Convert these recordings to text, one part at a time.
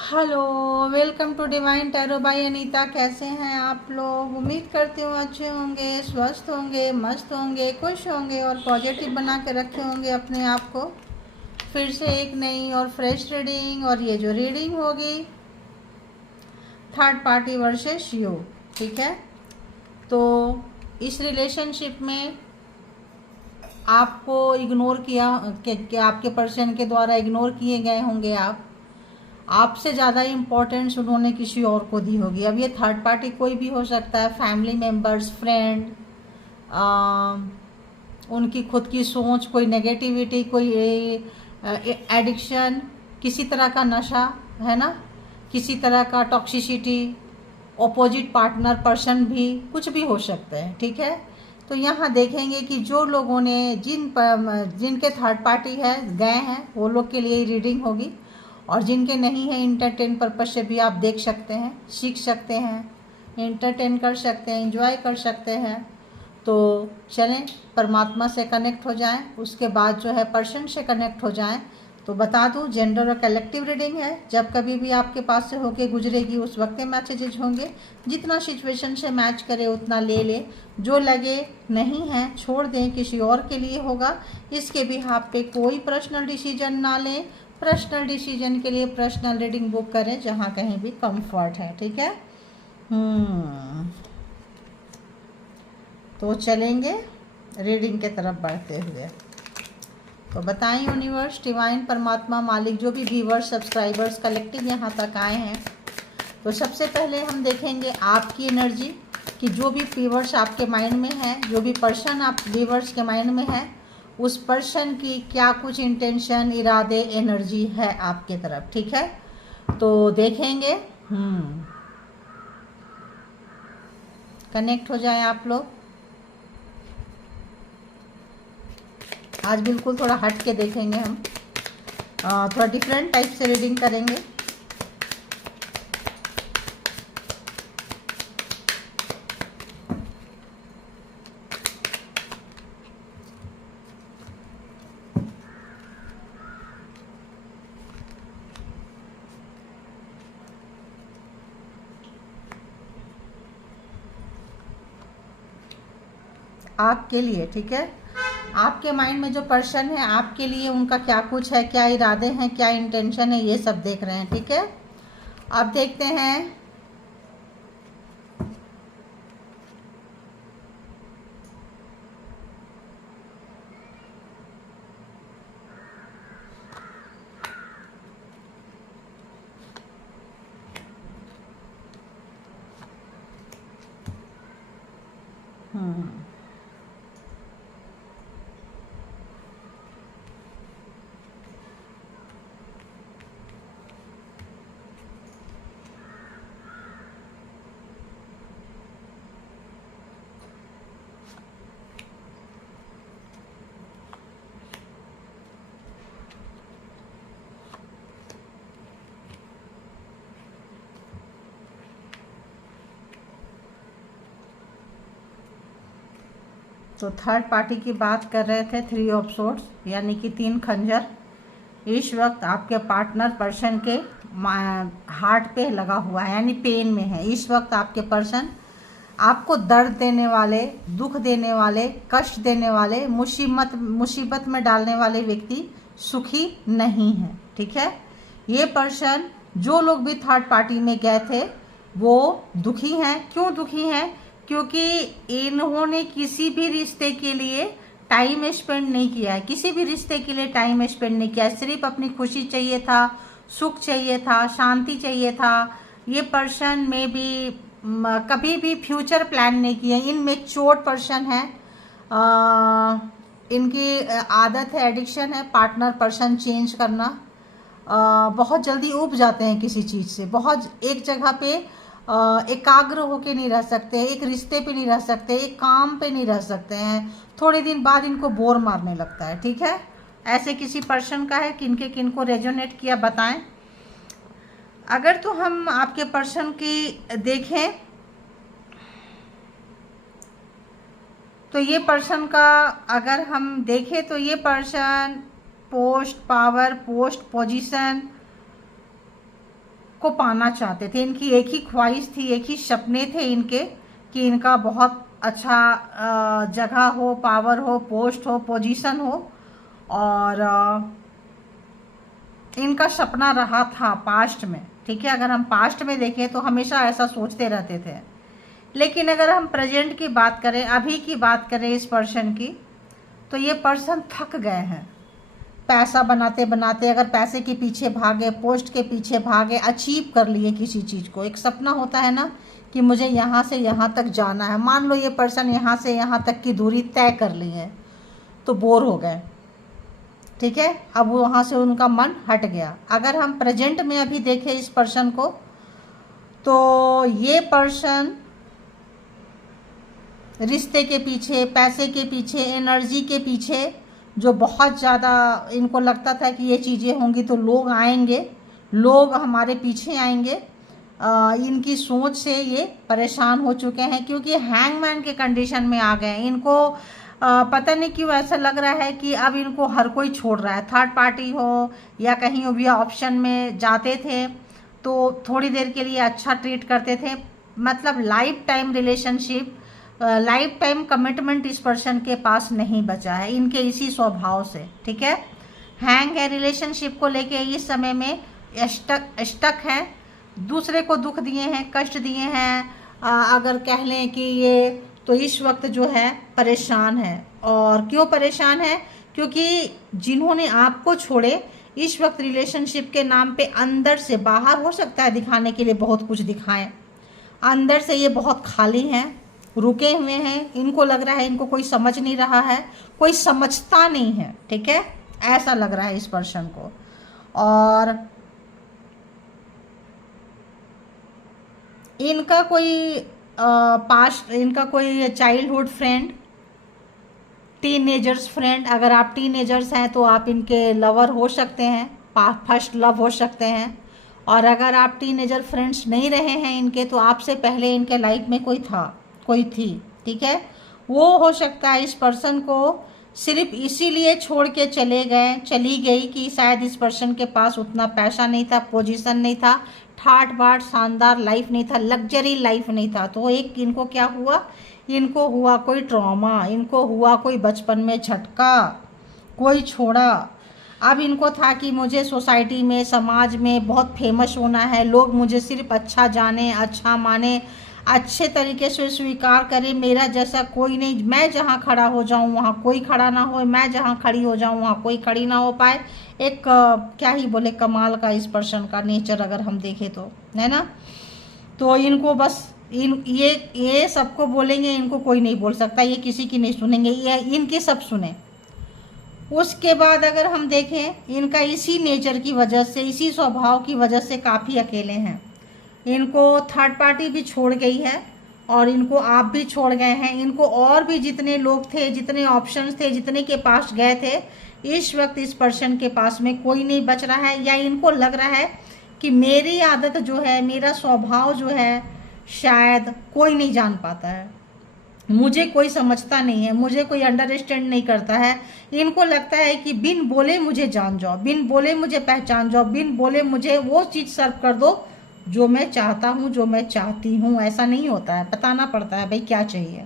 Hello, welcome to divine tarot by Anita. कैसे हैं आप लोग? उम्मीद करती हूँ अच्छे होंगे, स्वस्थ होंगे, मस्त होंगे, खुश होंगे और पॉजिटिव बना के रखे होंगे अपने आप को। फिर से एक नई और फ्रेश रीडिंग, और ये जो रीडिंग होगी थर्ड पार्टी वर्सेस यू। ठीक है, तो इस रिलेशनशिप में आपको इग्नोर किया कि आपके पर्सन के द्वारा इग्नोर किए गए होंगे। आपसे ज़्यादा इम्पोर्टेंस उन्होंने किसी और को दी होगी। अब ये थर्ड पार्टी कोई भी हो सकता है, फैमिली मेम्बर्स, फ्रेंड, उनकी खुद की सोच, कोई नेगेटिविटी, कोई एडिक्शन, किसी तरह का नशा, है ना, किसी तरह का टॉक्सिसिटी, ऑपोजिट पार्टनर पर्सन भी, कुछ भी हो सकते हैं। ठीक है, तो यहाँ देखेंगे कि जो लोगों ने जिनके थर्ड पार्टी है गए हैं वो लोग के लिए रीडिंग होगी, और जिनके नहीं है इंटरटेन पर्पज से भी आप देख सकते हैं, सीख सकते हैं, इंटरटेन कर सकते हैं, एंजॉय कर सकते हैं। तो चलें परमात्मा से कनेक्ट हो जाएं, उसके बाद जो है पर्सन से कनेक्ट हो जाएं। तो बता दूं, जेंडर और कलेक्टिव रीडिंग है। जब कभी भी आपके पास से होके गुजरेगी उस वक्त मैसेजेज होंगे। जितना सिचुएशन से मैच करे उतना ले ले, जो लगे नहीं है छोड़ दें, किसी और के लिए होगा। इसके भी आप पे कोई पर्सनल डिसीजन ना लें। पर्सनल डिसीजन के लिए पर्सनल रीडिंग बुक करें जहाँ कहीं भी कंफर्ट है। ठीक है, तो चलेंगे रीडिंग के तरफ बढ़ते हुए। तो बताएं यूनिवर्स, डिवाइन, परमात्मा, मालिक, जो भी व्यूवर्स, सब्सक्राइबर्स कलेक्टिव यहाँ तक आए हैं, तो सबसे पहले हम देखेंगे आपकी एनर्जी कि जो भी व्यूवर्स आपके माइंड में है, जो भी पर्सन आप व्यूवर्स के माइंड में है, उस पर्सन की क्या कुछ इंटेंशन, इरादे, एनर्जी है आपके तरफ। ठीक है, तो देखेंगे। कनेक्ट हो जाए आप लोग। आज बिल्कुल थोड़ा हट के देखेंगे हम, थोड़ा डिफरेंट टाइप से रीडिंग करेंगे। आपके लिए, ठीक है, आपके माइंड में जो पर्सन है आपके लिए उनका क्या कुछ है, क्या इरादे हैं, क्या इंटेंशन है, ये सब देख रहे हैं। ठीक है, अब देखते हैं। तो थर्ड पार्टी की बात कर रहे थे, 3 ऑफ सोर्ड्स यानी कि 3 खंजर इस वक्त आपके पार्टनर पर्सन के हार्ट पे लगा हुआ है, यानी पेन में है इस वक्त आपके पर्सन। आपको दर्द देने वाले, दुख देने वाले, कष्ट देने वाले, मुसीबत में डालने वाले व्यक्ति सुखी नहीं है। ठीक है, ये पर्सन, जो लोग भी थर्ड पार्टी में गए थे वो दुखी हैं। क्यों दुखी हैं? क्योंकि इन्होंने किसी भी रिश्ते के लिए टाइम स्पेंड नहीं किया है, किसी भी रिश्ते के लिए टाइम स्पेंड नहीं किया है। सिर्फ अपनी खुशी चाहिए था, सुख चाहिए था, शांति चाहिए था। ये पर्सन में भी कभी भी फ्यूचर प्लान नहीं किया। इनमेच्योर पर्सन है। इनकी आदत है, एडिक्शन है, पार्टनर पर्सन चेंज करना। बहुत जल्दी ऊब जाते हैं किसी चीज़ से, बहुत एक जगह पे एकाग्र होके नहीं रह सकते, एक रिश्ते पे नहीं रह सकते, एक काम पे नहीं रह सकते हैं। थोड़े दिन बाद इनको बोर मारने लगता है। ठीक है, ऐसे किसी पर्सन का है, किन को रेजोनेट किया बताएं। अगर तो हम आपके पर्सन की देखें तो ये पर्सन का अगर हम देखें तो ये person post power, post position, को पाना चाहते थे। इनकी एक ही ख्वाहिश थी, एक ही सपने थे इनके कि इनका बहुत अच्छा जगह हो, पावर हो, पोस्ट हो, पोजीशन हो। और इनका सपना रहा था पास्ट में, ठीक है। अगर हम पास्ट में देखें तो हमेशा ऐसा सोचते रहते थे। लेकिन अगर हम प्रेजेंट की बात करें, अभी की बात करें इस पर्सन की, तो ये पर्सन थक गए हैं पैसा बनाते बनाते। अगर पैसे के पीछे भागे, पोस्ट के पीछे भागे, अचीव कर लिए किसी चीज़ को। एक सपना होता है ना कि मुझे यहाँ से यहाँ तक जाना है। मान लो ये पर्सन यहाँ से यहाँ तक की दूरी तय कर ली है, तो बोर हो गए, ठीक है। अब वहाँ से उनका मन हट गया। अगर हम प्रेजेंट में अभी देखें इस पर्सन को, तो ये पर्सन रिश्ते के पीछे, पैसे के पीछे, एनर्जी के पीछे, जो बहुत ज़्यादा इनको लगता था कि ये चीज़ें होंगी तो लोग आएंगे, लोग हमारे पीछे आएंगे, इनकी सोच से ये परेशान हो चुके हैं, क्योंकि हैंगमैन के कंडीशन में आ गए। इनको पता नहीं क्यों ऐसा लग रहा है कि अब इनको हर कोई छोड़ रहा है। थर्ड पार्टी हो या कहीं भी ऑप्शन में जाते थे तो थोड़ी देर के लिए अच्छा ट्रीट करते थे, मतलब life time relationship, life time commitment इस पर्सन के पास नहीं बचा है, इनके इसी स्वभाव से, ठीक है। हैंग है, रिलेशनशिप को लेके इस समय में स्टक है, दूसरे को दुख दिए हैं, कष्ट दिए हैं, अगर कह लें कि ये, तो इस वक्त जो है परेशान है। और क्यों परेशान है? क्योंकि जिन्होंने आपको छोड़े इस वक्त रिलेशनशिप के नाम पे अंदर से, बाहर हो सकता है दिखाने के लिए बहुत कुछ दिखाएं, अंदर से ये बहुत खाली हैं, रुके हुए हैं। इनको लग रहा है इनको कोई समझ नहीं रहा है, कोई समझता नहीं है, ठीक है, ऐसा लग रहा है इस पर्सन को। और इनका कोई पास्ट, इनका कोई चाइल्डहुड फ्रेंड, टीनेजर्स फ्रेंड, अगर आप टीनेजर्स हैं तो आप इनके लवर हो सकते हैं, फर्स्ट लव हो सकते हैं। और अगर आप टीनेजर फ्रेंड्स नहीं रहे हैं इनके, तो आपसे पहले इनके लाइफ में कोई था, कोई थी, ठीक है। वो हो सकता है इस पर्सन को सिर्फ इसीलिए छोड़ के चली गई कि शायद इस पर्सन के पास उतना पैसा नहीं था, पोजीशन नहीं था, ठाट बाट शानदार लाइफ नहीं था, लग्जरी लाइफ नहीं था। तो एक इनको क्या हुआ, इनको हुआ कोई ट्रॉमा, इनको हुआ कोई बचपन में झटका, कोई छोड़ा। अब इनको था कि मुझे सोसाइटी में, समाज में बहुत फेमस होना है, लोग मुझे सिर्फ अच्छा जाने, अच्छा माने, अच्छे तरीके से स्वीकार करें, मेरा जैसा कोई नहीं, मैं जहाँ खड़ा हो जाऊँ वहाँ कोई खड़ा ना हो, मैं जहाँ खड़ी हो जाऊँ वहाँ कोई खड़ी ना हो पाए। एक क्या ही बोले, कमाल का इस पर्सन का नेचर अगर हम देखें तो, है ना। तो इनको बस ये सबको बोलेंगे, इनको कोई नहीं बोल सकता, ये किसी की नहीं सुनेंगे, ये इनकी सब सुने। उसके बाद अगर हम देखें, इनका इसी नेचर की वजह से, इसी स्वभाव की वजह से काफ़ी अकेले हैं। इनको थर्ड पार्टी भी छोड़ गई है और इनको आप भी छोड़ गए हैं। इनको और भी जितने लोग थे, जितने ऑप्शंस थे, जितने के पास गए थे, इस वक्त इस पर्सन के पास में कोई नहीं बच रहा है। या इनको लग रहा है कि मेरी आदत जो है, मेरा स्वभाव जो है, शायद कोई नहीं जान पाता है, मुझे कोई समझता नहीं है, मुझे कोई अंडरस्टैंड नहीं करता है। इनको लगता है कि बिन बोले मुझे जान जाओ, बिन बोले मुझे पहचान जाओ, बिन बोले मुझे वो चीज़ सर्व कर दो जो मैं चाहता हूँ, जो मैं चाहती हूँ। ऐसा नहीं होता है, बताना पड़ता है भाई क्या चाहिए।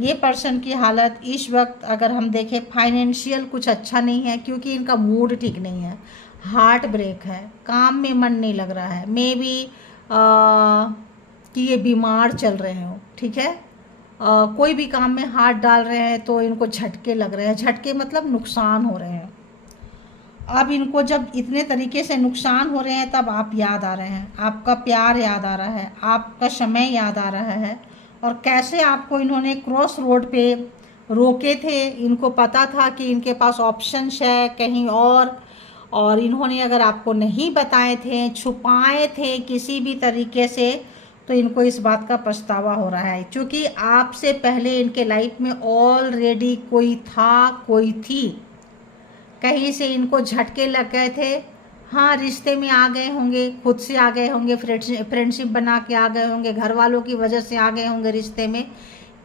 ये पर्सन की हालत इस वक्त अगर हम देखें, फाइनेंशियल कुछ अच्छा नहीं है, क्योंकि इनका मूड ठीक नहीं है, हार्ट ब्रेक है, काम में मन नहीं लग रहा है, मे बी कि ये बीमार चल रहे हो, ठीक है। कोई भी काम में हाथ डाल रहे हैं तो इनको झटके लग रहे हैं, झटके मतलब नुकसान हो रहे हैं। अब इनको जब इतने तरीके से नुकसान हो रहे हैं, तब आप याद आ रहे हैं, आपका प्यार याद आ रहा है, आपका समय याद आ रहा है, और कैसे आपको इन्होंने क्रॉस रोड पे रोके थे। इनको पता था कि इनके पास ऑप्शंस है कहीं और इन्होंने अगर आपको नहीं बताए थे, छुपाए थे किसी भी तरीके से, तो इनको इस बात का पछतावा हो रहा है, क्योंकि आपसे पहले इनके लाइफ में ऑलरेडी कोई था, कोई थी। कहीं से इनको झटके लग गए थे, हाँ रिश्ते में आ गए होंगे, खुद से आ गए होंगे, फ्रेंडशिप बना के आ गए होंगे, घर वालों की वजह से आ गए होंगे रिश्ते में,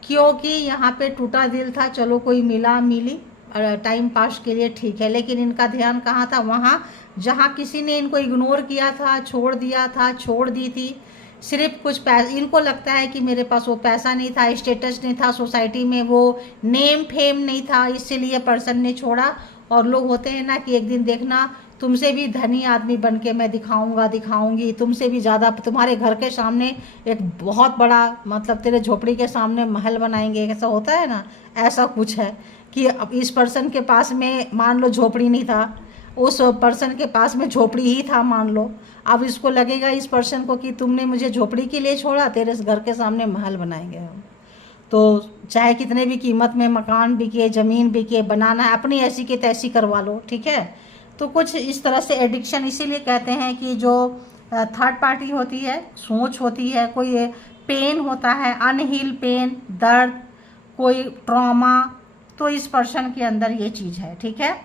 क्योंकि यहाँ पे टूटा दिल था, चलो कोई मिला मिली, टाइम पास के लिए ठीक है, लेकिन इनका ध्यान कहाँ था, वहाँ जहाँ किसी ने इनको इग्नोर किया था, छोड़ दिया था, छोड़ दी थी। सिर्फ कुछ पैसा, इनको लगता है कि मेरे पास वो पैसा नहीं था, स्टेटस नहीं था, सोसाइटी में वो नेम फेम नहीं था, इसीलिए पर्सन ने छोड़ा। और लोग होते हैं ना कि एक दिन देखना तुमसे भी धनी आदमी बन के मैं दिखाऊंगा, दिखाऊंगी, तुमसे भी ज़्यादा, तुम्हारे घर के सामने एक बहुत बड़ा, मतलब तेरे झोपड़ी के सामने महल बनाएंगे, ऐसा होता है ना। ऐसा कुछ है कि अब इस पर्सन के पास में मान लो झोपड़ी नहीं था, उस पर्सन के पास में झोपड़ी ही था मान लो। अब इसको लगेगा इस पर्सन को कि तुमने मुझे झोपड़ी के लिए छोड़ा, तेरे घर के सामने महल बनाएंगे हम। तो चाहे कितने भी कीमत में मकान बिके, ज़मीन बिके, बनाना है अपनी ऐसी की तैसी करवा लो, ठीक है। तो कुछ इस तरह से एडिक्शन, इसीलिए कहते हैं कि जो थर्ड पार्टी होती है, सोच होती है, कोई पेन होता है, अनहील पेन, दर्द, कोई ट्रॉमा, तो इस पर्सन के अंदर ये चीज़ है, ठीक है।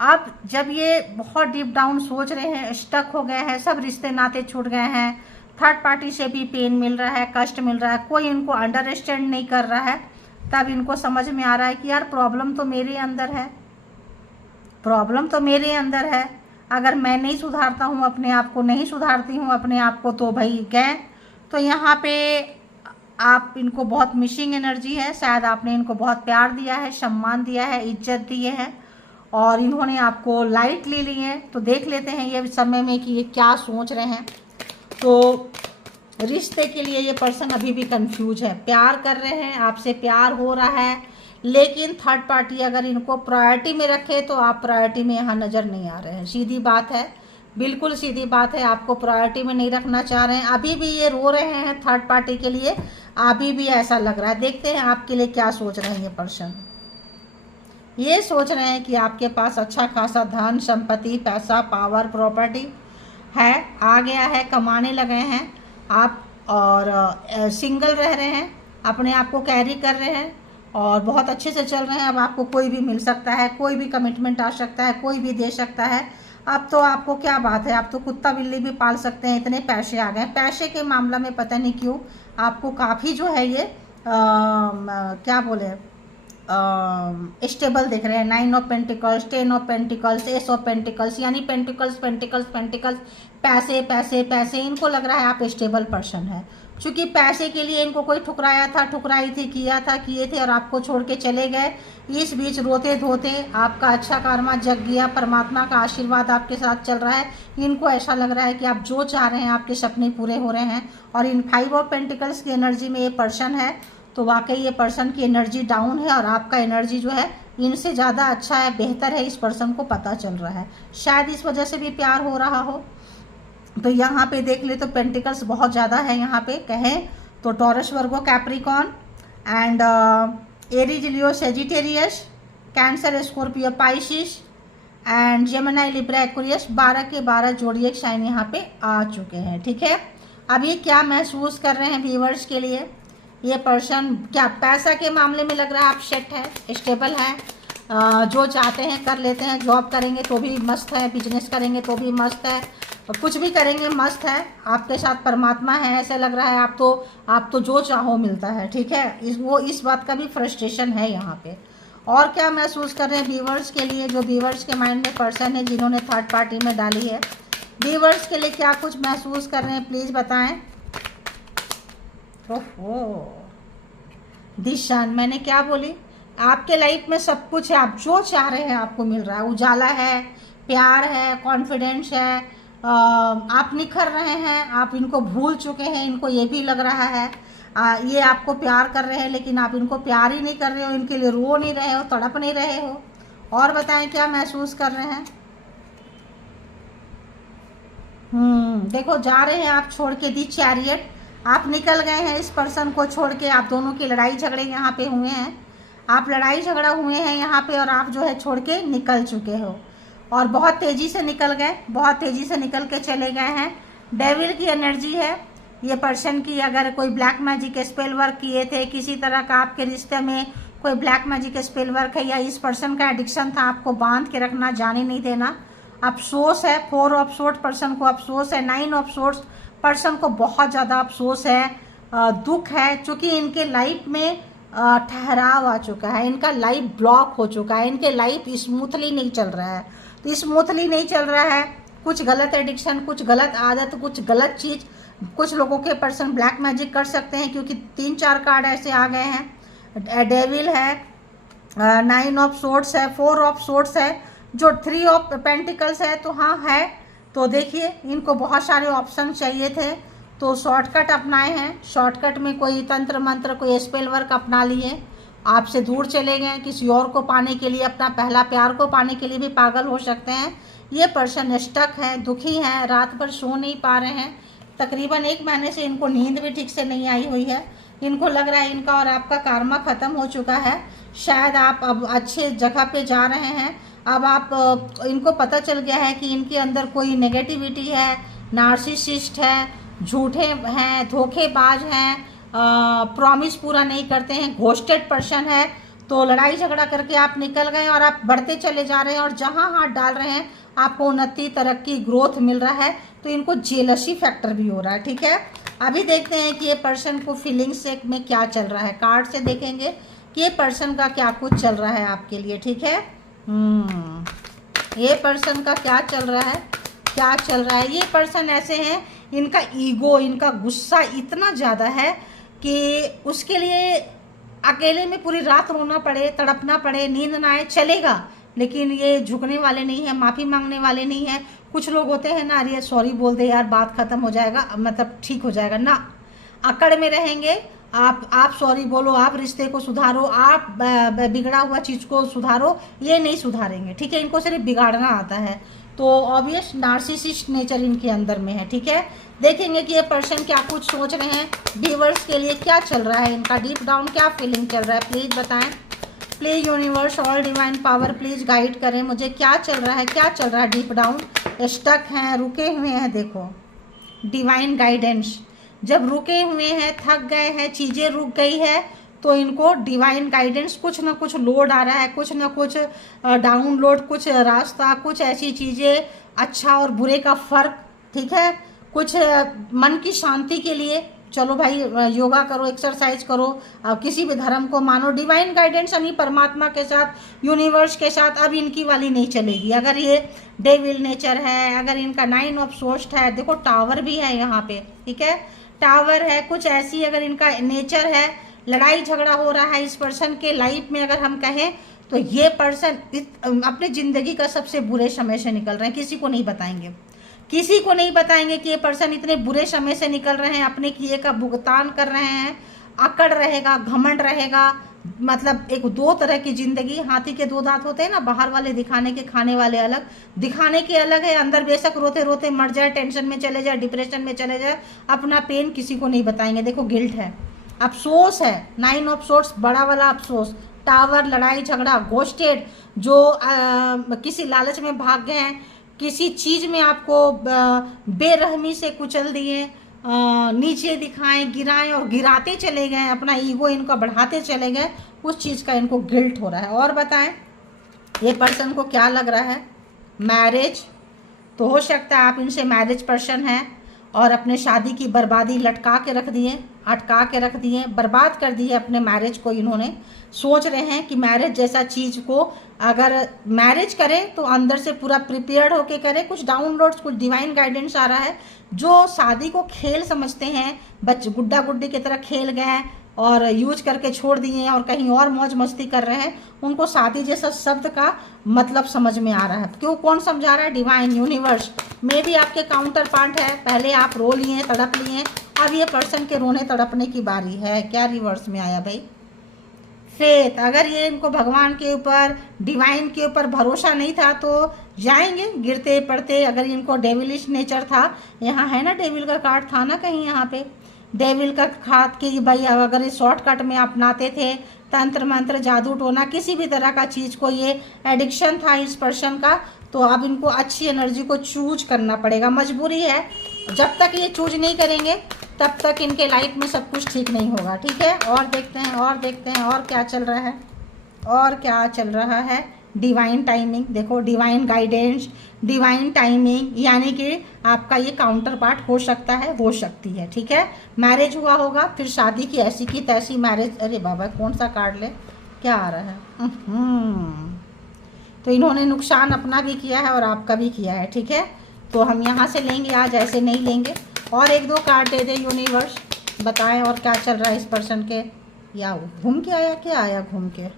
अब जब ये बहुत डीप डाउन सोच रहे हैं, स्टक हो गए हैं, सब रिश्ते नाते छूट गए हैं, थर्ड पार्टी से भी पेन मिल रहा है, कष्ट मिल रहा है, कोई इनको अंडरस्टैंड नहीं कर रहा है, तब इनको समझ में आ रहा है कि यार प्रॉब्लम तो मेरे अंदर है, प्रॉब्लम तो मेरे अंदर है। अगर मैं नहीं सुधारता हूँ अपने आप को, नहीं सुधारती हूँ अपने आप को, तो भाई गए। तो यहाँ पे आप इनको बहुत मिसिंग एनर्जी है, शायद आपने इनको बहुत प्यार दिया है, सम्मान दिया है, इज्जत दी है, और इन्होंने आपको लाइट ले ली है। तो देख लेते हैं ये समय में कि ये क्या सोच रहे हैं। तो रिश्ते के लिए ये पर्सन अभी भी कंफ्यूज है, प्यार कर रहे हैं, आपसे प्यार हो रहा है, लेकिन थर्ड पार्टी अगर इनको प्रायोरिटी में रखे तो आप प्रायोरिटी में यहाँ नज़र नहीं आ रहे हैं। सीधी बात है, बिल्कुल सीधी बात है, आपको प्रायोरिटी में नहीं रखना चाह रहे हैं। अभी भी ये रो रहे हैं थर्ड पार्टी के लिए, अभी भी ऐसा लग रहा है। देखते हैं आपके लिए क्या सोच रहे हैं ये पर्सन। ये सोच रहे हैं कि आपके पास अच्छा खासा धन, संपत्ति, पैसा, पावर, प्रॉपर्टी है, आ गया है, कमाने लगे हैं आप, और सिंगल रह रहे हैं, अपने आप को कैरी कर रहे हैं और बहुत अच्छे से चल रहे हैं। अब आपको कोई भी मिल सकता है, कोई भी कमिटमेंट आ सकता है, कोई भी दे सकता है। अब तो आपको क्या बात है, आप तो कुत्ता बिल्ली भी पाल सकते हैं, इतने पैसे आ गए। पैसे के मामला में पता नहीं क्यों आपको काफ़ी जो है ये क्या बोले, स्टेबल दिख रहे हैं। 9 of pentacles, 10 of pentacles, S of pentacles, यानी पेंटिकल्स पेंटिकल्स पेंटिकल्स, पैसे पैसे पैसे। इनको लग रहा है आप स्टेबल पर्सन है, क्योंकि पैसे के लिए इनको कोई ठुकराया था, ठुकराई थी, किया था, किए थे और आपको छोड़ के चले गए। इस बीच रोते धोते आपका अच्छा कर्मा जग गया, परमात्मा का आशीर्वाद आपके साथ चल रहा है। इनको ऐसा लग रहा है कि आप जो चाह रहे हैं आपके सपने पूरे हो रहे हैं। और इन 5 ऑफ पेंटिकल्स की एनर्जी में ये पर्सन है, तो वाकई ये पर्सन की एनर्जी डाउन है और आपका एनर्जी जो है इनसे ज़्यादा अच्छा है, बेहतर है, इस पर्सन को पता चल रहा है। शायद इस वजह से भी प्यार हो रहा हो। तो यहाँ पे देख ले तो पेंटिकल्स बहुत ज़्यादा है यहाँ पे कहें तो। Taurus, Virgo, Capricorn and Aries, Leo, Sagittarius, cancer, Scorpio, Pisces and Gemini, Libra, Aquarius, 12 के 12 जोड़िए साइन यहाँ पे आ चुके हैं, ठीक है। अब ये क्या महसूस कर रहे हैं व्यूअर्स के लिए ये पर्सन, क्या पैसा के मामले में लग रहा है आप सेट है, स्टेबल है, जो चाहते हैं कर लेते हैं, जॉब करेंगे तो भी मस्त है, बिजनेस करेंगे तो भी मस्त है, कुछ भी करेंगे मस्त है, आपके साथ परमात्मा है, ऐसा लग रहा है। आप तो जो चाहो मिलता है, ठीक है। इस बात का भी फ्रस्ट्रेशन है यहाँ पे। और क्या महसूस कर रहे हैं व्यूअर्स के लिए, जो व्यूअर्स के माइंड में पर्सन है जिन्होंने थर्ड पार्टी में डाली है, व्यूअर्स के लिए क्या कुछ महसूस कर रहे हैं प्लीज़ बताएं। ओहो, दिशा, मैंने क्या बोली, आपके लाइफ में सब कुछ है, आप जो चाह रहे हैं आपको मिल रहा है। उजाला है, प्यार है, कॉन्फिडेंस है, आप निखर रहे हैं, आप इनको भूल चुके हैं, इनको ये भी लग रहा है ये आपको प्यार कर रहे हैं, लेकिन आप इनको प्यार ही नहीं कर रहे हो, इनके लिए रो नहीं रहे हो, तड़प नहीं रहे हो। और बताएं क्या महसूस कर रहे हैं। देखो जा रहे हैं आप छोड़ के, दी चैरियट, आप निकल गए हैं इस पर्सन को छोड़ के। आप दोनों की लड़ाई झगड़े यहाँ पे हुए हैं, आप लड़ाई झगड़ा हुए हैं यहाँ पे, और आप जो है छोड़ के निकल चुके हो और बहुत तेज़ी से निकल गए, बहुत तेज़ी से निकल के चले गए हैं। डेविल की एनर्जी है ये पर्सन की। अगर कोई ब्लैक मैजिक स्पेल वर्क किए थे, किसी तरह का आपके रिश्ते में कोई ब्लैक मैजिक स्पेल वर्क है, या इस पर्सन का एडिक्शन था आपको बांध के रखना, जाने नहीं देना, अफसोस है। 4 ऑफ सोर्ड्स पर्सन को अफसोस है। 9 ऑफ सोर्ड्स पर्सन को बहुत ज़्यादा अफसोस है, दुख है, क्योंकि इनके लाइफ में ठहराव आ चुका है, इनका लाइफ ब्लॉक हो चुका है, इनके लाइफ स्मूथली नहीं चल रहा है। तो स्मूथली नहीं चल रहा है, कुछ गलत एडिक्शन, कुछ गलत आदत, कुछ गलत चीज़, कुछ लोगों के पर्सन ब्लैक मैजिक कर सकते हैं, क्योंकि 3-4 कार्ड ऐसे आ गए हैं। डेविल है, 9 ऑफ सोर्ड्स है, 4 ऑफ सोर्ड्स है, जो 3 ऑफ पेंटिकल्स है। तो हाँ है, तो देखिए इनको बहुत सारे ऑप्शन चाहिए थे, तो शॉर्टकट अपनाए हैं। शॉर्टकट में कोई तंत्र मंत्र, कोई स्पेल वर्क अपना लिए, आपसे दूर चले गए, किसी और को पाने के लिए, अपना पहला प्यार को पाने के लिए भी पागल हो सकते हैं। ये पर्सन स्टक है, दुखी हैं, रात भर सो नहीं पा रहे हैं, तकरीबन 1 महीने से इनको नींद भी ठीक से नहीं आई हुई है। इनको लग रहा है इनका और आपका कार्मा ख़त्म हो चुका है, शायद आप अब अच्छे जगह पे जा रहे हैं। अब आप इनको पता चल गया है कि इनके अंदर कोई नेगेटिविटी है, नार्सिसिस्ट है, झूठे हैं, धोखेबाज हैं, प्रॉमिस पूरा नहीं करते हैं, घोस्टेड पर्सन है। तो लड़ाई झगड़ा करके आप निकल गए और आप बढ़ते चले जा रहे हैं, और जहां हाथ डाल रहे हैं आपको उन्नति, तरक्की, ग्रोथ मिल रहा है। तो इनको जेलसी फैक्टर भी हो रहा है, ठीक है। अभी देखते हैं कि ये पर्सन को फीलिंग्स में क्या चल रहा है। कार्ड से देखेंगे कि ये पर्सन का क्या कुछ चल रहा है आपके लिए, ठीक है। ये पर्सन का क्या चल रहा है, क्या चल रहा है। ये पर्सन ऐसे हैं, इनका ईगो, इनका गुस्सा इतना ज़्यादा है कि उसके लिए अकेले में पूरी रात रोना पड़े, तड़पना पड़े, नींद ना आए, चलेगा, लेकिन ये झुकने वाले नहीं है, माफ़ी मांगने वाले नहीं है। कुछ लोग होते हैं ना, अरे सॉरी बोल दे यार, बात ख़त्म हो जाएगा, मतलब ठीक हो जाएगा ना, अकड़ में रहेंगे। आप सॉरी बोलो, आप रिश्ते को सुधारो, आप बिगड़ा हुआ चीज़ को सुधारो, ये नहीं सुधारेंगे, ठीक है। इनको सिर्फ बिगाड़ना आता है, तो ऑब्वियस नार्सिसिस्ट नेचर इनके अंदर में है, ठीक है। देखेंगे कि ये पर्सन क्या कुछ सोच रहे हैं, व्यूअर्स के लिए क्या चल रहा है, इनका डीप डाउन क्या फीलिंग चल रहा है, प्लीज़ बताएं। Please universe, all divine power, please guide करें मुझे, क्या चल रहा है, क्या चल रहा है डीप डाउन। स्टक हैं, रुके हुए हैं, देखो डिवाइन गाइडेंस। जब रुके हुए हैं, थक गए हैं, चीज़ें रुक गई है, तो इनको डिवाइन गाइडेंस, कुछ ना कुछ लोड आ रहा है, कुछ ना कुछ डाउनलोड, कुछ रास्ता, कुछ ऐसी चीज़ें, अच्छा और बुरे का फ़र्क, ठीक है। कुछ मन की शांति के लिए, चलो भाई योगा करो, एक्सरसाइज करो, किसी भी धर्म को मानो, डिवाइन गाइडेंस यानी परमात्मा के साथ, यूनिवर्स के साथ अब इनकी वाली नहीं चलेगी। अगर ये डेविल नेचर है, अगर इनका 9 ऑफ सोर्स है, देखो टावर भी है यहाँ पे, ठीक है, टावर है, कुछ ऐसी अगर इनका नेचर है, लड़ाई झगड़ा हो रहा है इस पर्सन के लाइफ में, अगर हम कहें तो ये पर्सन अपनी ज़िंदगी का सबसे बुरे समय से निकल रहे हैं। किसी को नहीं बताएंगे, किसी को नहीं बताएंगे कि ये पर्सन इतने बुरे समय से निकल रहे हैं, अपने किए का भुगतान कर रहे हैं। अकड़ रहेगा, घमंड रहेगा, मतलब एक 2 तरह की ज़िंदगी। हाथी के 2 दांत होते हैं ना, बाहर वाले दिखाने के, खाने वाले अलग। दिखाने के अलग है, अंदर बेशक रोते रोते मर जाए, टेंशन में चले जाए, डिप्रेशन में चले जाए, अपना पेन किसी को नहीं बताएंगे। देखो गिल्ट है, अफसोस है, 9 ऑफ सोर्स, बड़ा वाला अफसोस, टावर, लड़ाई झगड़ा, घोस्टेड, जो किसी लालच में भाग गए हैं, किसी चीज़ में आपको बेरहमी से कुचल दिए, नीचे दिखाएं, गिराएं और गिराते चले गए, अपना ईगो इनका बढ़ाते चले गए, उस चीज़ का इनको गिल्ट हो रहा है। और बताएं ये पर्सन को क्या लग रहा है। मैरिज, तो हो सकता है आप इनसे मैरिज पर्सन हैं और अपने शादी की बर्बादी लटका के रख दिए, अटका के रख दिए, बर्बाद कर दिए अपने मैरिज को। इन्होंने सोच रहे हैं कि मैरिज जैसा चीज़ को अगर मैरिज करें तो अंदर से पूरा प्रिपेयर्ड होके करें। कुछ डाउनलोड्स, कुछ डिवाइन गाइडेंस आ रहा है। जो शादी को खेल समझते हैं, बच्चे गुड्डा गुड्डी की तरह खेल गए हैं और यूज करके छोड़ दिए हैं और कहीं और मौज मस्ती कर रहे हैं, उनको शादी जैसा शब्द का मतलब समझ में आ रहा है। क्यों, कौन समझा रहा है? Divine, universe. मे भी आपके काउंटर पार्ट है, पहले आप रो लिए, तड़प लिए, अब ये पर्सन के रोने तड़पने की बारी है। क्या रिवर्स में आया भाई? फेथ। अगर ये इनको भगवान के ऊपर, डिवाइन के ऊपर भरोसा नहीं था तो जाएंगे गिरते पड़ते। अगर इनको डेविलिश नेचर था, यहाँ है ना डेविल का कार्ड था ना कहीं, यहाँ पे डेविल का खाद कि भाई अगर इस शॉर्टकट में अपनाते थे, तंत्र मंत्र, जादू टोना, किसी भी तरह का चीज़ को, ये एडिक्शन था इस पर्सन का, तो अब इनको अच्छी एनर्जी को चूज करना पड़ेगा, मजबूरी है। जब तक ये चूज नहीं करेंगे तब तक इनके लाइफ में सब कुछ ठीक नहीं होगा। ठीक है, और देखते हैं, और देखते हैं और क्या चल रहा है, और क्या चल रहा है डिवाइन टाइमिंग, देखो डिवाइन गाइडेंस, डिवाइन टाइमिंग, यानी कि आपका ये काउंटर पार्ट हो सकता है, हो सकती है, ठीक है। मैरिज हुआ होगा, फिर शादी की ऐसी की तैसी मैरिज, अरे बाबा कौन सा कार्ड ले, क्या आ रहा है, तो इन्होंने नुकसान अपना भी किया है और आपका भी किया है, ठीक है। तो हम यहाँ से लेंगे आज, ऐसे नहीं लेंगे। और एक दो कार्ड दे दे यूनिवर्स, बताएं और क्या चल रहा है इस पर्सन के, या घूम के आया, क्या आया घूम के,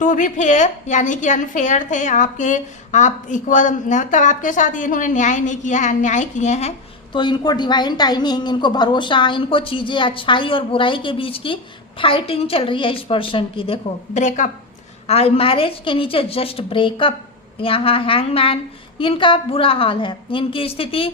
टू बी फेयर, यानी कि अनफेयर थे आपके, आप इक्वल मतलब आपके साथ इन्होंने न्याय नहीं किया है, अन्याय किए हैं। तो इनको डिवाइन टाइमिंग, इनको भरोसा, इनको चीज़ें अच्छाई और बुराई के बीच की फाइटिंग चल रही है इस पर्सन की। देखो ब्रेकअप, मैरिज के नीचे जस्ट ब्रेकअप, यहाँ हैंगमैन, इनका बुरा हाल है, इनकी स्थिति,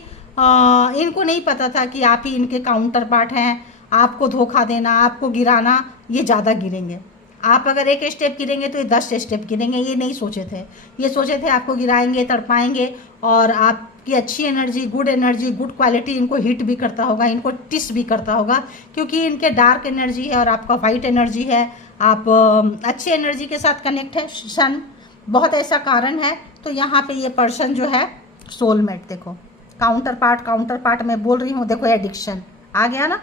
इनको नहीं पता था कि आप ही इनके काउंटर पार्ट हैं। आपको धोखा देना, आपको गिराना, ये ज़्यादा गिरेंगे। आप अगर एक स्टेप गिरेंगे तो ये 10 स्टेप गिरेंगे, ये नहीं सोचे थे। ये सोचे थे आपको गिराएंगे, तड़पाएंगे, और आपकी अच्छी एनर्जी, गुड क्वालिटी इनको हिट भी करता होगा, इनको टिस भी करता होगा, क्योंकि इनके डार्क एनर्जी है और आपका वाइट एनर्जी है। आप अच्छी एनर्जी के साथ कनेक्ट है, सन, बहुत ऐसा कारण है। तो यहाँ पे ये पर्सन जो है सोलमेट, देखो काउंटर पार्ट मैं बोल रही हूँ, देखो एडिक्शन आ गया ना,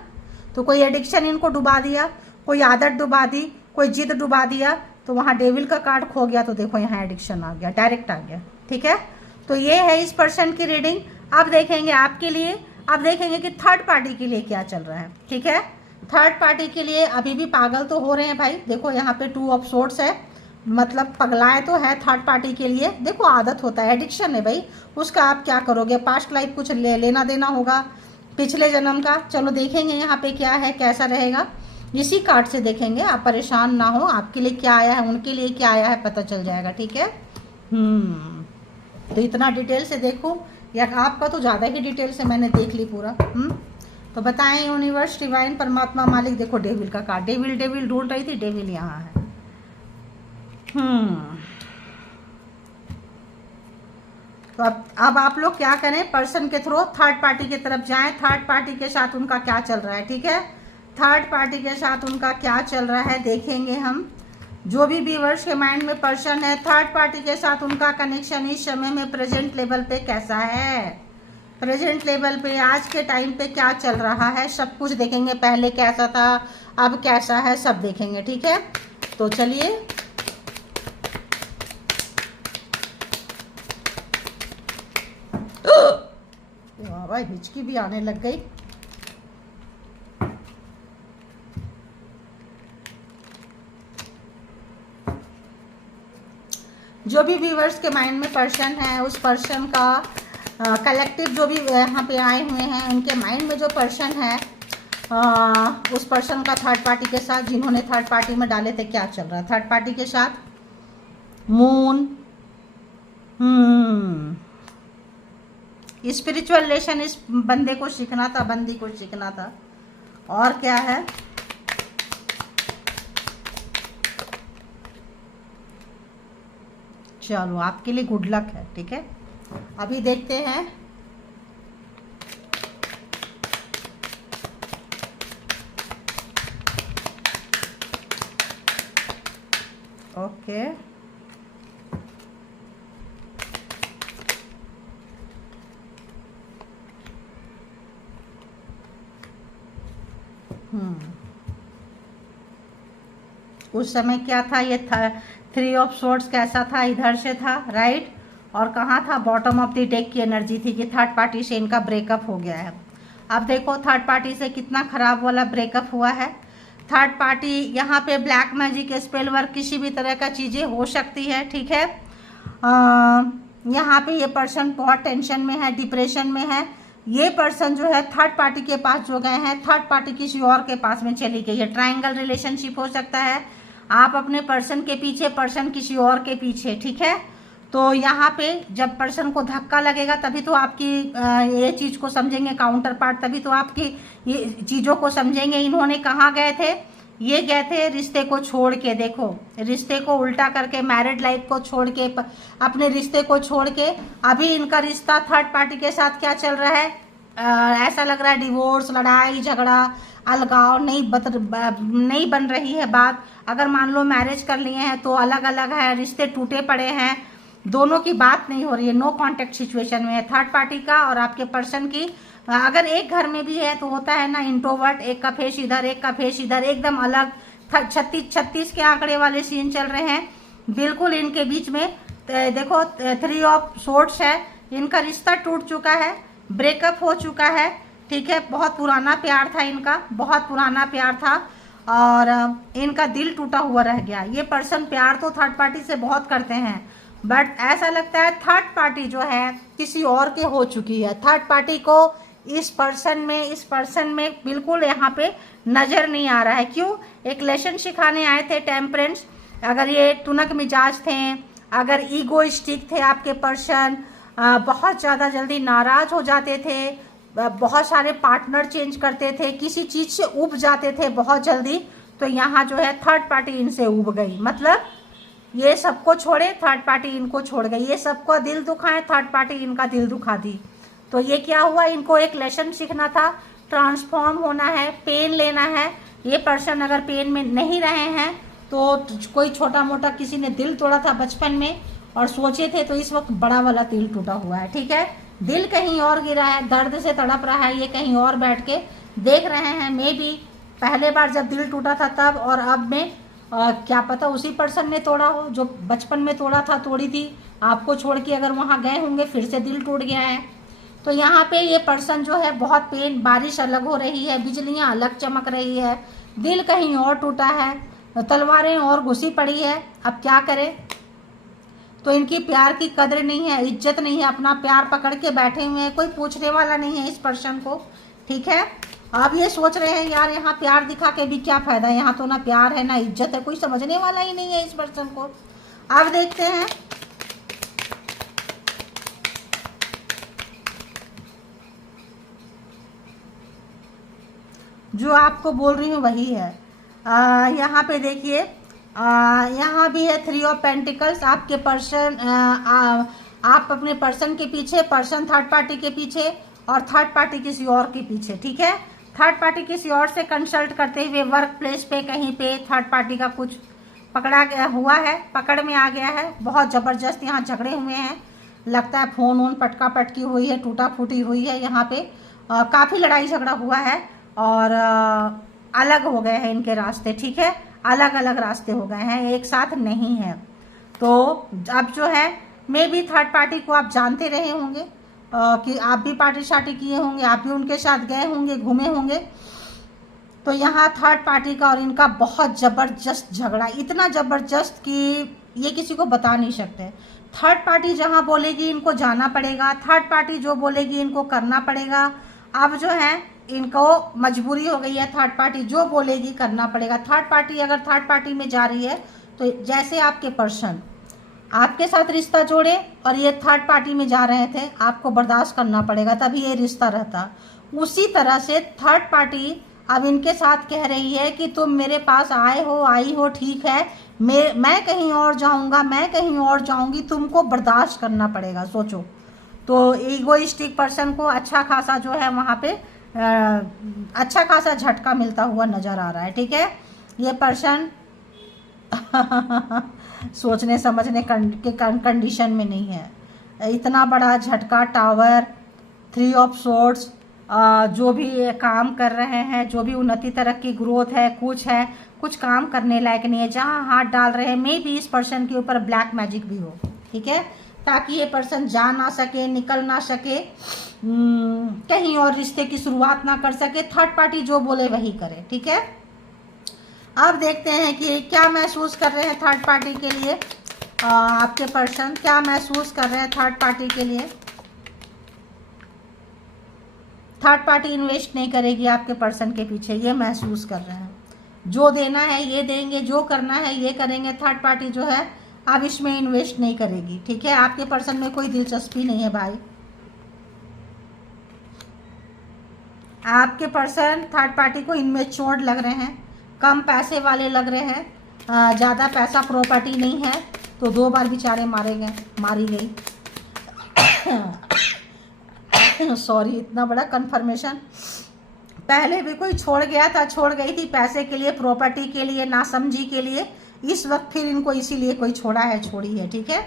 तो कोई एडिक्शन इनको डुबा दिया, कोई आदत डुबा दी, कोई जिद डुबा दिया, तो वहाँ डेविल का कार्ड खो गया, तो देखो यहाँ एडिक्शन आ गया, डायरेक्ट आ गया, ठीक है। तो ये है इस पर्सन की रीडिंग। अब देखेंगे आपके लिए, अब देखेंगे कि थर्ड पार्टी के लिए क्या चल रहा है, ठीक है। थर्ड पार्टी के लिए अभी भी पागल तो हो रहे हैं भाई, देखो यहाँ पे 2 ऑफ सोर्ड्स है, मतलब पगलाए तो है थर्ड पार्टी के लिए। देखो आदत होता है, एडिक्शन है भाई, उसका आप क्या करोगे, पास्ट लाइफ कुछ लेना देना होगा पिछले जन्म का। चलो देखेंगे यहाँ पे क्या है, कैसा रहेगा, इसी कार्ड से देखेंगे। आप परेशान ना हो, आपके लिए क्या आया है, उनके लिए क्या आया है, पता चल जाएगा, ठीक है। तो इतना डिटेल से देखो, या आपका तो ज़्यादा ही डिटेल से मैंने देख ली पूरा। तो बताएं यूनिवर्स, डिवाइन, परमात्मा, मालिक। देखो डेविल का कार्ड, डेविल ढूंढ रही थी, डेविल यहाँ है। तो अब आप लोग क्या करें, पर्सन के थ्रू थर्ड पार्टी की तरफ जाएं, थर्ड पार्टी के साथ उनका क्या चल रहा है, ठीक है। थर्ड पार्टी के साथ उनका क्या चल रहा है देखेंगे हम। जो भी व्यूअर्स के माइंड में पर्सन है, थर्ड पार्टी के साथ उनका कनेक्शन इस समय में प्रेजेंट लेवल पे कैसा है, प्रेजेंट लेवल पे आज के टाइम पे क्या चल रहा है, सब कुछ देखेंगे। पहले कैसा था, अब कैसा है, सब देखेंगे, ठीक है। तो चलिए भाई, हिचकी भी आने लग गई। जो भी व्यूवर्स के माइंड में पर्सन है, उस पर्सन का कलेक्टिव जो भी यहाँ पे आए हुए हैं, उनके माइंड में जो पर्सन है, उस पर्सन का थर्ड पार्टी के साथ, जिन्होंने थर्ड पार्टी में डाले थे, क्या चल रहा है थर्ड पार्टी के साथ। मून, स्पिरिचुअल रिलेशन इस बंदे को सीखना था, बंदी को सीखना था। और क्या है, चलो आपके लिए गुड लक है, ठीक है। अभी देखते हैं ओके। उस समय क्या था, ये था 3 ऑफ सोर्ड्स कैसा था, इधर से था, राइट, और कहाँ था, बॉटम ऑफ द डेक की एनर्जी थी कि थर्ड पार्टी से इनका ब्रेकअप हो गया है। अब देखो थर्ड पार्टी से कितना खराब वाला ब्रेकअप हुआ है। थर्ड पार्टी यहाँ पे ब्लैक मैजिक, स्पेल वर्क, किसी भी तरह का चीज़ें हो सकती है, ठीक है। यहाँ पे ये पर्सन बहुत टेंशन में है, डिप्रेशन में है। ये पर्सन जो है थर्ड पार्टी के पास जो गए हैं, थर्ड पार्टी किसी और के पास में चली गई है। ट्रायंगल रिलेशनशिप हो सकता है, आप अपने पर्सन के पीछे, पर्सन किसी और के पीछे, ठीक है। तो यहाँ पे जब पर्सन को धक्का लगेगा तभी तो आपकी ये चीज़ को समझेंगे काउंटर पार्ट, तभी तो आपकी ये चीज़ों को समझेंगे। इन्होंने कहाँ गए थे, ये गए थे रिश्ते को छोड़ के, देखो रिश्ते को उल्टा करके, मैरिड लाइफ को छोड़ के, अपने रिश्ते को छोड़ के। अभी इनका रिश्ता थर्ड पार्टी के साथ क्या चल रहा है, ऐसा लग रहा है डिवोर्स, लड़ाई झगड़ा, अलगाव नहीं बन रही है बात। अगर मान लो मैरिज कर लिए हैं तो अलग अलग है, रिश्ते टूटे पड़े हैं, दोनों की बात नहीं हो रही है, नो कांटेक्ट सिचुएशन में है थर्ड पार्टी का और आपके पर्सन की। अगर एक घर में भी है तो होता है ना इंट्रोवर्ट, एक का फेस इधर एक का फेस इधर, एकदम अलग 36 के आंकड़े वाले सीन चल रहे हैं बिल्कुल इनके बीच में। देखो 3 ऑफ सोर्ड्स है, इनका रिश्ता टूट चुका है, ब्रेकअप हो चुका है, ठीक है। बहुत पुराना प्यार था इनका, बहुत पुराना प्यार था और इनका दिल टूटा हुआ रह गया। ये पर्सन प्यार तो थर्ड पार्टी से बहुत करते हैं बट ऐसा लगता है थर्ड पार्टी जो है किसी और के हो चुकी है। थर्ड पार्टी को इस पर्सन में बिल्कुल यहाँ पे नज़र नहीं आ रहा है। क्यों? एक लेसन सिखाने आए थे टेम्परेंस। अगर ये तुनक मिजाज थे, अगर ईगोइस्टिक थे आपके पर्सन, बहुत ज़्यादा जल्दी नाराज़ हो जाते थे, बहुत सारे पार्टनर चेंज करते थे, किसी चीज़ से उब जाते थे बहुत जल्दी, तो यहाँ जो है थर्ड पार्टी इनसे उब गई। मतलब ये सबको छोड़े, थर्ड पार्टी इनको छोड़ गई। ये सबको दिल दुखाए, थर्ड पार्टी इनका दिल दुखा दी। तो ये क्या हुआ, इनको एक लेसन सीखना था, ट्रांसफॉर्म होना है, पेन लेना है। ये पर्सन अगर पेन में नहीं रहे हैं तो कोई छोटा मोटा किसी ने दिल तोड़ा था बचपन में और सोचे थे तो इस वक्त बड़ा वाला दिल टूटा हुआ है, ठीक है। दिल कहीं और गिरा है, दर्द से तड़प रहा है, ये कहीं और बैठ के देख रहे हैं। मे बी पहले बार जब दिल टूटा था तब और अब में क्या पता उसी पर्सन ने तोड़ा हो जो बचपन में तोड़ा था, तोड़ी थी, आपको छोड़ के अगर वहाँ गए होंगे फिर से दिल टूट गया है। तो यहाँ पे ये पर्सन जो है बहुत पेन, बारिश अलग हो रही है, बिजलियाँ अलग चमक रही है, दिल कहीं और टूटा है, तलवारें और घुसी पड़ी है। अब क्या करें? तो इनकी प्यार की कदर नहीं है, इज्जत नहीं है, अपना प्यार पकड़ के बैठे हुए हैं, कोई पूछने वाला नहीं है इस पर्सन को, ठीक है। अब ये सोच रहे हैं यार यहाँ प्यार दिखा के भी क्या फ़ायदा, यहाँ तो ना प्यार है ना इज्जत है, कोई समझने वाला ही नहीं है इस पर्सन को। अब देखते हैं जो आपको बोल रही हूँ वही है। यहाँ पे देखिए यहाँ भी है 3 ऑफ पेंटिकल्स। आपके पर्सन आप अपने पर्सन के पीछे, पर्सन थर्ड पार्टी के पीछे और थर्ड पार्टी किसी और के पीछे, ठीक है। थर्ड पार्टी किसी और से कंसल्ट करते हुए वर्क प्लेस पे कहीं पे थर्ड पार्टी का कुछ पकड़ा गया हुआ है, पकड़ में आ गया है, बहुत ज़बरदस्त यहाँ झगड़े हुए हैं, लगता है फ़ोन वोन पटका पटकी हुई है, टूटा फूटी हुई है, यहाँ पे काफ़ी लड़ाई झगड़ा हुआ है और अलग हो गए हैं इनके रास्ते, ठीक है। अलग अलग रास्ते हो गए हैं, एक साथ नहीं है। तो अब जो है मे भी थर्ड पार्टी को आप जानते रहे होंगे कि आप भी पार्टी शार्टी किए होंगे, आप भी उनके साथ गए होंगे, घूमे होंगे। तो यहाँ थर्ड पार्टी का और इनका बहुत ज़बरदस्त झगड़ा, इतना ज़बरदस्त कि ये किसी को बता नहीं सकते। थर्ड पार्टी जहाँ बोलेगी इनको जाना पड़ेगा, थर्ड पार्टी जो बोलेगी इनको करना पड़ेगा। अब जो है इनको मजबूरी हो गई है, थर्ड पार्टी जो बोलेगी करना पड़ेगा। थर्ड पार्टी अगर थर्ड पार्टी में जा रही है तो जैसे आपके पर्सन आपके साथ रिश्ता जोड़े और ये थर्ड पार्टी में जा रहे थे, आपको बर्दाश्त करना पड़ेगा तभी ये रिश्ता रहता। उसी तरह से थर्ड पार्टी अब इनके साथ कह रही है कि तुम मेरे पास आए हो, आई हो, ठीक है, मैं कहीं और जाऊंगा, मैं कहीं और जाऊंगी, तुमको बर्दाश्त करना पड़ेगा। सोचो, तो ईगोइस्टिक पर्सन को अच्छा खासा जो है वहाँ पे अच्छा खासा झटका मिलता हुआ नज़र आ रहा है, ठीक है। ये पर्सन सोचने समझने के कंडीशन में नहीं है। इतना बड़ा झटका, टावर, 3 ऑफ सोर्ड्स, जो भी काम कर रहे हैं, जो भी उन्नति तरक्की ग्रोथ है, कुछ काम करने लायक नहीं है। जहाँ हाथ डाल रहे हैं मे भी इस पर्सन के ऊपर ब्लैक मैजिक भी हो, ठीक है, ताकि ये पर्सन जा ना सके, निकल ना सके, कहीं और रिश्ते की शुरुआत ना कर सके। थर्ड पार्टी जो बोले वही करे, ठीक है। अब देखते हैं कि क्या महसूस कर रहे हैं थर्ड पार्टी के लिए। आपके पर्सन क्या महसूस कर रहे हैं थर्ड पार्टी के लिए। थर्ड पार्टी इन्वेस्ट नहीं करेगी आपके पर्सन के पीछे, ये महसूस कर रहे हैं। जो देना है ये देंगे, जो करना है ये करेंगे। थर्ड पार्टी जो है अब इसमें इन्वेस्ट नहीं करेगी, ठीक है। आपके पर्सन में कोई दिलचस्पी नहीं है भाई। आपके पर्सन थर्ड पार्टी को इनमेच्योर लग रहे हैं, कम पैसे वाले लग रहे हैं, ज़्यादा पैसा प्रॉपर्टी नहीं है, तो 2 बार बेचारे मारी गई। सॉरी, इतना बड़ा कन्फर्मेशन पहले भी कोई छोड़ गया था, छोड़ गई थी पैसे के लिए, प्रॉपर्टी के लिए, नासमझी के लिए, इस वक्त फिर इनको इसीलिए कोई छोड़ा है, छोड़ी है, ठीक है।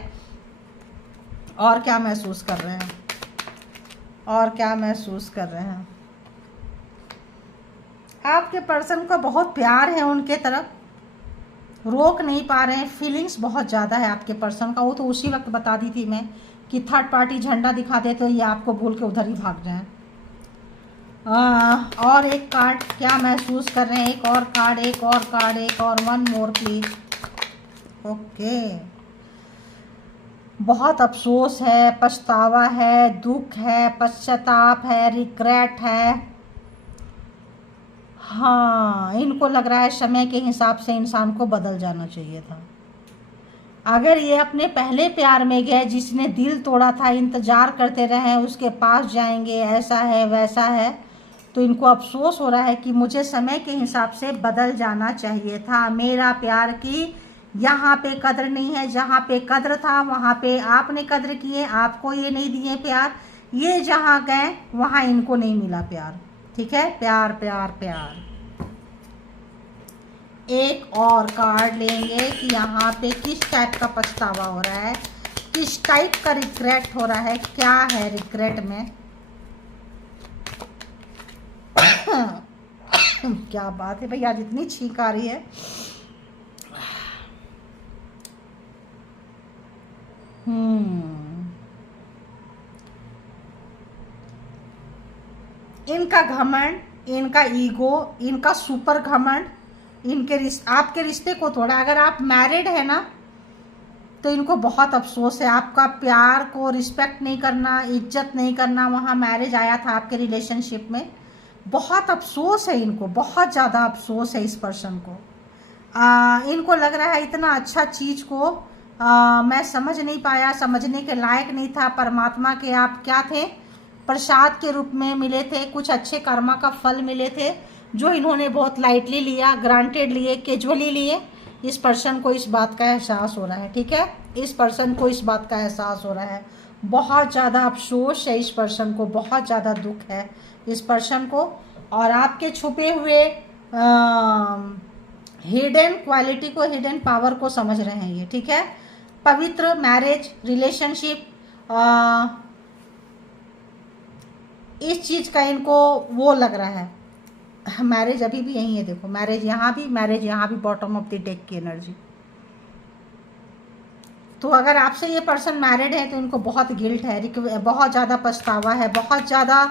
और क्या महसूस कर रहे हैं, और क्या महसूस कर रहे हैं? आपके पर्सन को बहुत प्यार है उनके तरफ, रोक नहीं पा रहे हैं, फीलिंग्स बहुत ज़्यादा है आपके पर्सन का। वो तो उसी वक्त बता दी थी मैं कि थर्ड पार्टी झंडा दिखा दे तो ये आपको भूल के उधर ही भाग जाए। और एक कार्ड क्या महसूस कर रहे हैं? एक और कार्ड, एक और कार्ड, एक और, वन मोर प्लीज। ओके, बहुत अफसोस है, पछतावा है, दुख है, पश्चाताप है, रिग्रेट है। हाँ, इनको लग रहा है समय के हिसाब से इंसान को बदल जाना चाहिए था। अगर ये अपने पहले प्यार में गए, जिसने दिल तोड़ा था, इंतज़ार करते रहे उसके पास जाएंगे, ऐसा है वैसा है, तो इनको अफसोस हो रहा है कि मुझे समय के हिसाब से बदल जाना चाहिए था। मेरा प्यार की यहाँ पे कद्र नहीं है, जहाँ पे कद्र था वहाँ पे आपने कद्र किए, आपको ये नहीं दिए प्यार। ये जहाँ गए वहाँ इनको नहीं मिला प्यार, ठीक है। प्यार प्यार प्यार। एक और कार्ड लेंगे कि यहाँ पे किस टाइप का पछतावा हो रहा है, किस टाइप का रिग्रेट हो रहा है, क्या है रिग्रेट में। क्या बात है भाई, आज इतनी छींक आ रही है। इनका घमंड, इनका ईगो, इनका सुपर घमंड, आपके रिश्ते को तोड़ा। अगर आप मैरिड है ना तो इनको बहुत अफसोस है, आपका प्यार को रिस्पेक्ट नहीं करना, इज्जत नहीं करना, वहाँ मैरिज आया था आपके रिलेशनशिप में। बहुत अफसोस है इनको, बहुत ज़्यादा अफसोस है इस पर्सन को। इनको लग रहा है इतना अच्छा चीज़ को मैं समझ नहीं पाया, समझने के लायक नहीं था। परमात्मा के आप क्या थे, प्रसाद के रूप में मिले थे, कुछ अच्छे कर्मा का फल मिले थे, जो इन्होंने बहुत लाइटली लिया, ग्रांटेड लिए, कैजुअली लिए। इस पर्सन को इस बात का एहसास हो रहा है, ठीक है। इस पर्सन को इस बात का एहसास हो रहा है, बहुत ज़्यादा अफसोस है इस पर्सन को, बहुत ज़्यादा दुख है इस पर्सन को। और आपके छुपे हुए हिडन क्वालिटी को, हिडन पावर को समझ रहे हैं ये, ठीक है। पवित्र मैरिज रिलेशनशिप, इस चीज़ का इनको वो लग रहा है। मैरिज अभी भी यही है, देखो मैरिज यहाँ भी, मैरिज यहाँ भी, बॉटम ऑफ द डेक की एनर्जी। तो अगर आपसे ये पर्सन मैरिड है तो इनको बहुत गिल्ट है, बहुत ज़्यादा पछतावा है, बहुत ज़्यादा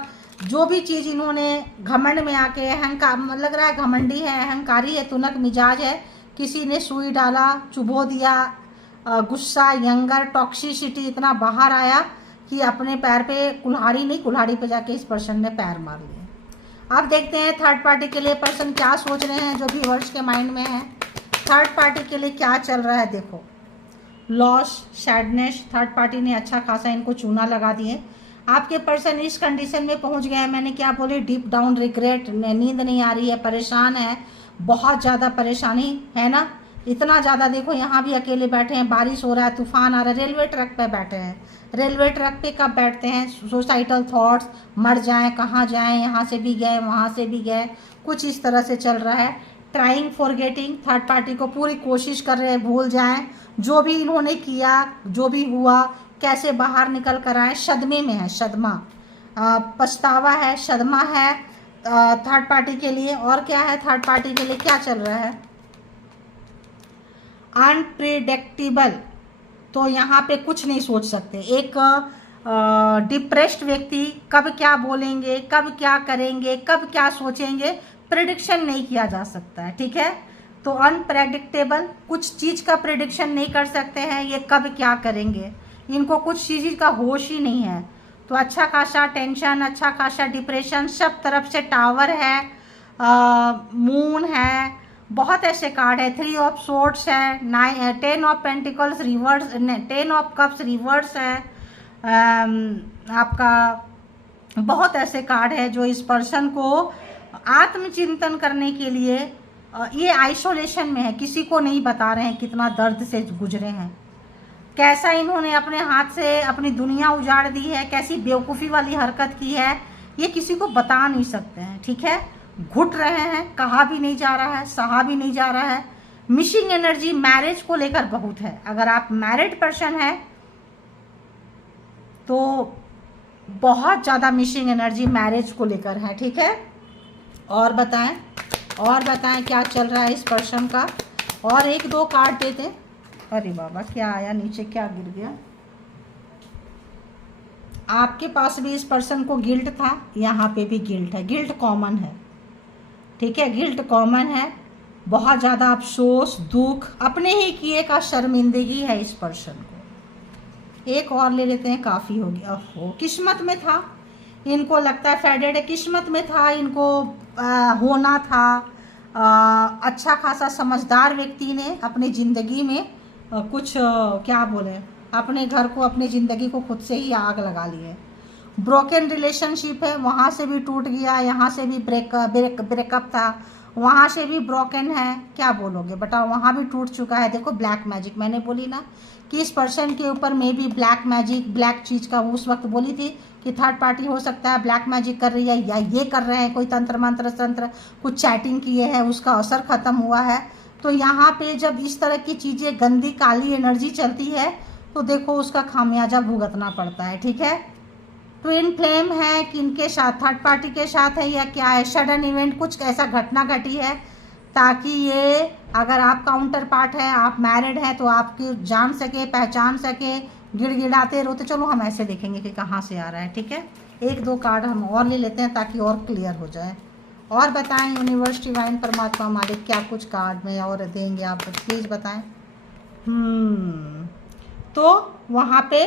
जो भी चीज़ इन्होंने घमंड में आके, अहंकार लग रहा है, घमंडी है, अहंकारी है, तुनक मिजाज है, किसी ने सुई डाला, चुभो दिया, गुस्सा, यंगर, टॉक्सिसिटी इतना बाहर आया कि अपने पैर पे कुल्हाड़ी नहीं, कुल्हाड़ी पे जाके इस पर्सन ने पैर मार लिया। अब देखते हैं थर्ड पार्टी के लिए पर्सन क्या सोच रहे हैं, जो भी व्यूअर्स के माइंड में है। थर्ड पार्टी के लिए क्या चल रहा है, देखो लॉस, सैडनेस, थर्ड पार्टी ने अच्छा खासा इनको चूना लगा दिए। आपके पर्सन इस कंडीशन में पहुंच गया है, मैंने क्या बोले, डीप डाउन रिग्रेट, नींद नहीं आ रही है, परेशान है, बहुत ज़्यादा परेशानी है ना। इतना ज़्यादा, देखो यहाँ भी अकेले बैठे हैं, बारिश हो रहा है, तूफान आ रहा है, रेलवे ट्रैक पे बैठे हैं। रेलवे ट्रैक पे कब बैठते हैं, सुसाइडल थॉट्स, मर जाएं, कहाँ जाएं, यहाँ से भी गए, वहाँ से भी गए, कुछ इस तरह से चल रहा है। ट्राइंग फॉरगेटिंग, थर्ड पार्टी को पूरी कोशिश कर रहे हैं भूल जाएं, जो भी इन्होंने किया, जो भी हुआ, कैसे बाहर निकल कर आए। सदमे में है, सदमा, पछतावा है, सदमा है थर्ड पार्टी के लिए। और क्या है थर्ड पार्टी के लिए, क्या चल रहा है, अनप्रिडिक्टेबल। तो यहाँ पे कुछ नहीं सोच सकते। एक डिप्रेस्ड व्यक्ति कब क्या बोलेंगे, कब क्या करेंगे, कब क्या सोचेंगे, प्रिडिक्शन नहीं किया जा सकता है, ठीक है। तो अनप्रेडिक्टेबल, कुछ चीज़ का प्रिडिक्शन नहीं कर सकते हैं ये, कब क्या करेंगे, इनको कुछ चीज़ का होश ही नहीं है। तो अच्छा खासा टेंशन, अच्छा खासा डिप्रेशन, सब तरफ से टावर है, मून है, बहुत ऐसे कार्ड है, 3 ऑफ सोर्ड्स है, 10 of pentacles reverse, 10 of cups reverse है। आपका बहुत ऐसे कार्ड है जो इस पर्सन को आत्मचिंतन करने के लिए, ये आइसोलेशन में है, किसी को नहीं बता रहे हैं कितना दर्द से गुजरे हैं, कैसा इन्होंने अपने हाथ से अपनी दुनिया उजाड़ दी है, कैसी बेवकूफ़ी वाली हरकत की है, ये किसी को बता नहीं सकते हैं, ठीक है। घुट रहे हैं, कहा भी नहीं जा रहा है, सहा भी नहीं जा रहा है। मिसिंग एनर्जी मैरिज को लेकर बहुत है। अगर आप मैरिड पर्सन है तो बहुत ज़्यादा मिसिंग एनर्जी मैरिज को लेकर है, ठीक है। और बताएं क्या चल रहा है इस पर्सन का। और एक दो कार्ड देते हैं। अरे बाबा, क्या आया नीचे, क्या गिर गया। आपके पास भी इस पर्सन को गिल्ट था, यहाँ पे भी गिल्ट है। गिल्ट कॉमन है, ठीक है, गिल्ट कॉमन है। बहुत ज़्यादा अफसोस, दुख, अपने ही किए का शर्मिंदगी है इस पर्सन को। एक और ले लेते हैं, काफ़ी हो गया। ओहो, किस्मत में था, इनको लगता है फेडेड है, किस्मत में था, इनको होना था। अच्छा खासा समझदार व्यक्ति ने अपनी ज़िंदगी में कुछ क्या बोले, अपने घर को, अपनी ज़िंदगी को खुद से ही आग लगा ली है। ब्रोकन रिलेशनशिप है, वहाँ से भी टूट गया, यहाँ से भी ब्रेकअप था, वहाँ से भी ब्रोकन है। क्या बोलोगे, बताओ, वहाँ भी टूट चुका है। देखो ब्लैक मैजिक, मैंने बोली ना कि इस पर्सन के ऊपर में भी ब्लैक मैजिक, ब्लैक चीज़ का उस वक्त बोली थी कि थर्ड पार्टी हो सकता है ब्लैक मैजिक कर रही है, या ये कर रहे हैं कोई तंत्र मंत्र कुछ चैटिंग किए हैं, उसका असर ख़त्म हुआ है। तो यहाँ पे जब इस तरह की चीज़ें, गंदी काली एनर्जी चलती है तो देखो उसका खामियाजा भुगतना पड़ता है, ठीक है। ट्विन फ्लेम है, किनके साथ, थर्ड पार्टी के साथ है या क्या है। सडन इवेंट, कुछ ऐसा घटना घटी है ताकि ये, अगर आप काउंटर पार्ट है, आप मैरिड हैं, तो आपकी जान सके, पहचान सके, गिड़गिड़ाते रोते। चलो हम ऐसे देखेंगे कि कहाँ से आ रहा है, ठीक है। एक दो कार्ड हम और ले लेते हैं ताकि और क्लियर हो जाए। और बताएं यूनिवर्स, डिवाइन, परमात्मा, मालिक, क्या कुछ कार्ड में और देंगे आप, प्लीज़ बताएं। तो वहाँ पे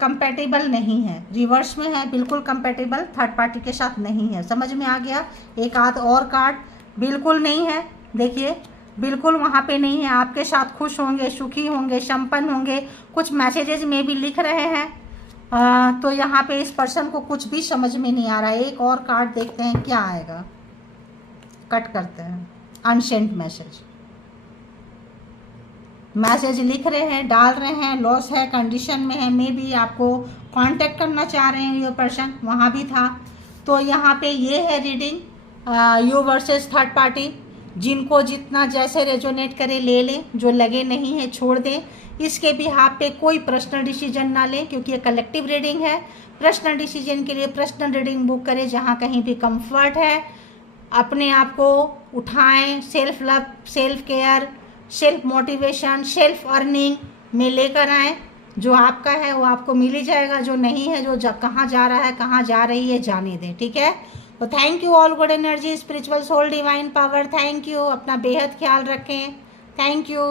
कंपेटेबल नहीं है, रिवर्स में है, बिल्कुल कंपेटेबल थर्ड पार्टी के साथ नहीं है। समझ में आ गया। एक आध और कार्ड बिल्कुल नहीं है, देखिए बिल्कुल वहाँ पे नहीं है। आपके साथ खुश होंगे, सुखी होंगे, संपन्न होंगे, कुछ मैसेजेस में भी लिख रहे हैं। तो यहाँ पे इस पर्सन को कुछ भी समझ में नहीं आ रहा है। एक और कार्ड देखते हैं क्या आएगा, कट करते हैं। अनसेंट मैसेज लिख रहे हैं, डाल रहे हैं, लॉस है, कंडीशन में है, मे बी आपको कांटेक्ट करना चाह रहे हैं ये पर्सन, वहाँ भी था। तो यहाँ पे ये है reading you versus third party. जिनको जितना जैसे रेजोनेट करे ले लें, जो लगे नहीं है छोड़ दें। इसके बिहाफ पे कोई पर्सनल डिसीजन ना लें, क्योंकि ये कलेक्टिव रीडिंग है। पर्सनल डिसीजन के लिए पर्सनल रीडिंग बुक करें, जहाँ कहीं भी कंफर्ट है। अपने आप को उठाएं, self love, self care, self motivation, self earning में लेकर आएँ। जो आपका है वो आपको मिल ही जाएगा, जो नहीं है, जो कहाँ जा रहा है, कहाँ जा रही है, जाने दें, ठीक है। तो thank you all, good energy, spiritual soul, divine power, thank you. अपना बेहद ख्याल रखें, थैंक यू।